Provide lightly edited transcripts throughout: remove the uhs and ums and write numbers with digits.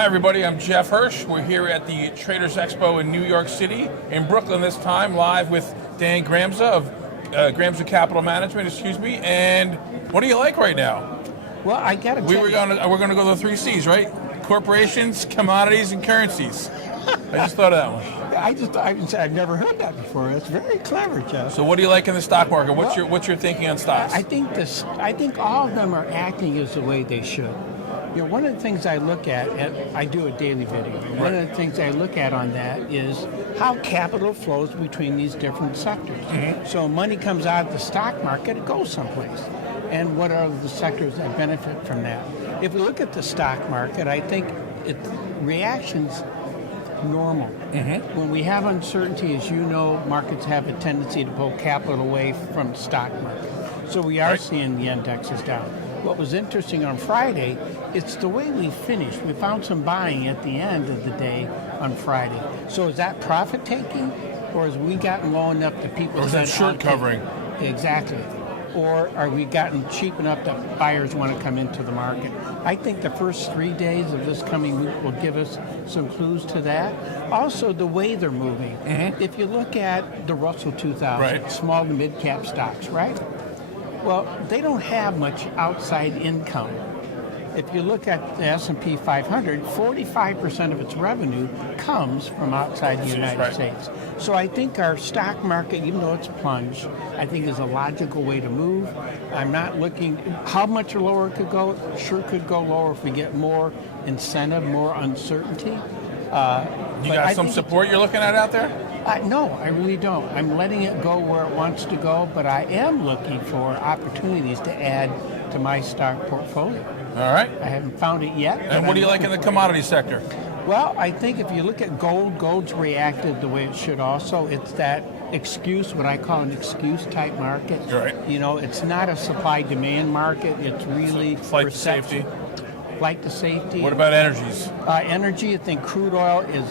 Hi everybody, I'm Jeff Hirsch. We're here at the Traders Expo in New York City, in Brooklyn this time, live with Dan Gramza of Gramza Capital Management, and what do you like right now? Well, I got to tell you. We're going to go to the 3 C's, right? Corporations, commodities, and currencies. I just thought of that one. I've never heard that before. That's very clever, Jeff. So what do you like in the stock market? What's your thinking on stocks? I think all of them are acting as the way they should. You know, one of the things I look at, and I do a daily video, one of the things I look at on that is how capital flows between these different sectors. Mm-hmm. So money comes out of the stock market, it goes someplace. And what are the sectors that benefit from that? If we look at the stock market, I think reaction's normal. Mm-hmm. When we have uncertainty, as you know, markets have a tendency to pull capital away from the stock market. So we are seeing the indexes down. What was interesting on Friday, it's the way we finished. We found some buying at the end of the day on Friday. So is that profit taking, or has we gotten low enough that people? Or is that short covering? Exactly. Or are we gotten cheap enough that buyers want to come into the market? I think the first 3 days of this coming week will give us some clues to that. Also, the way they're moving. Mm-hmm. If you look at the Russell 2000, small to mid-cap stocks, right? Well, they don't have much outside income. If you look at the S&P 500, 45% of its revenue comes from outside the United States. So I think our stock market, even though it's plunged, I think is a logical way to move. I'm not looking how much lower it could go. Sure could go lower if we get more incentive, more uncertainty. You got some support you're looking at out there? No, I really don't. I'm letting it go where it wants to go, but I am looking for opportunities to add to my stock portfolio. All right. I haven't found it yet. And what do you like in the commodity sector? Well, I think if you look at gold's reacted the way it should also. It's that excuse, what I call an excuse type market. Right. You know, it's not a supply-demand market. It's really flight to safety. Flight to safety. What about energies? Energy, I think crude oil is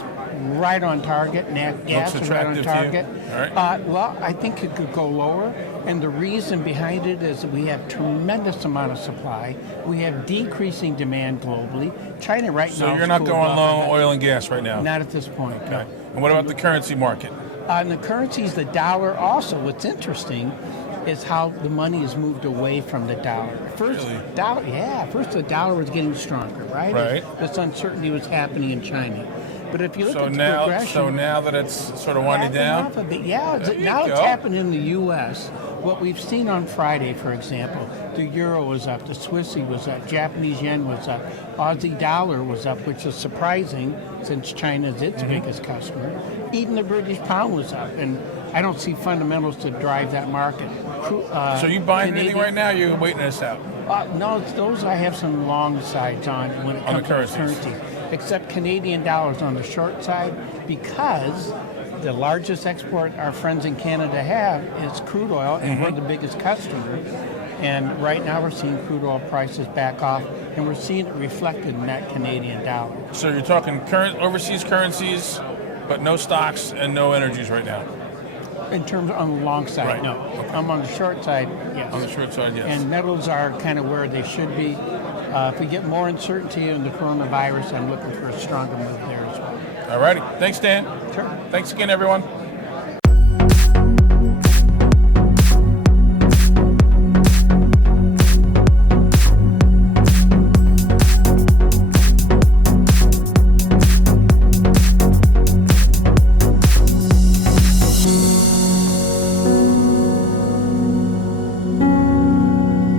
right on target. Nat gas is right on target. All right. Well, I think it could go lower, and the reason behind it is that we have tremendous amount of supply. We have decreasing demand globally. China right now. So you're not going low on oil and gas right now? Not at this point. Okay. And what about the currency market? And the currencies, the dollar also. What's interesting is how the money has moved away from the dollar. First, the dollar was getting stronger, right? Right. This uncertainty was happening in China. But if you look at the progression... So now that it's sort of winding down? Now it's happened in the U.S. What we've seen on Friday, for example, the euro was up, the Swissy was up, Japanese yen was up, Aussie dollar was up, which is surprising since China is its biggest customer. Even the British pound was up, and I don't see fundamentals to drive that market. So you buying anything right now, or you're waiting this out? No, those I have some long sides on when it comes to currency. Except Canadian dollars on the short side, because the largest export our friends in Canada have is crude oil, and we're the biggest customer. And right now we're seeing crude oil prices back off, and we're seeing it reflected in that Canadian dollar. So you're talking overseas currencies, but no stocks and no energies right now? In terms on the long side, no. Okay. I'm on the short side, yes. On the short side, yes. And metals are kind of where they should be. If we get more uncertainty in the coronavirus, I'm looking for a stronger move there as well. All righty. Thanks, Dan. Sure. Thanks again, everyone.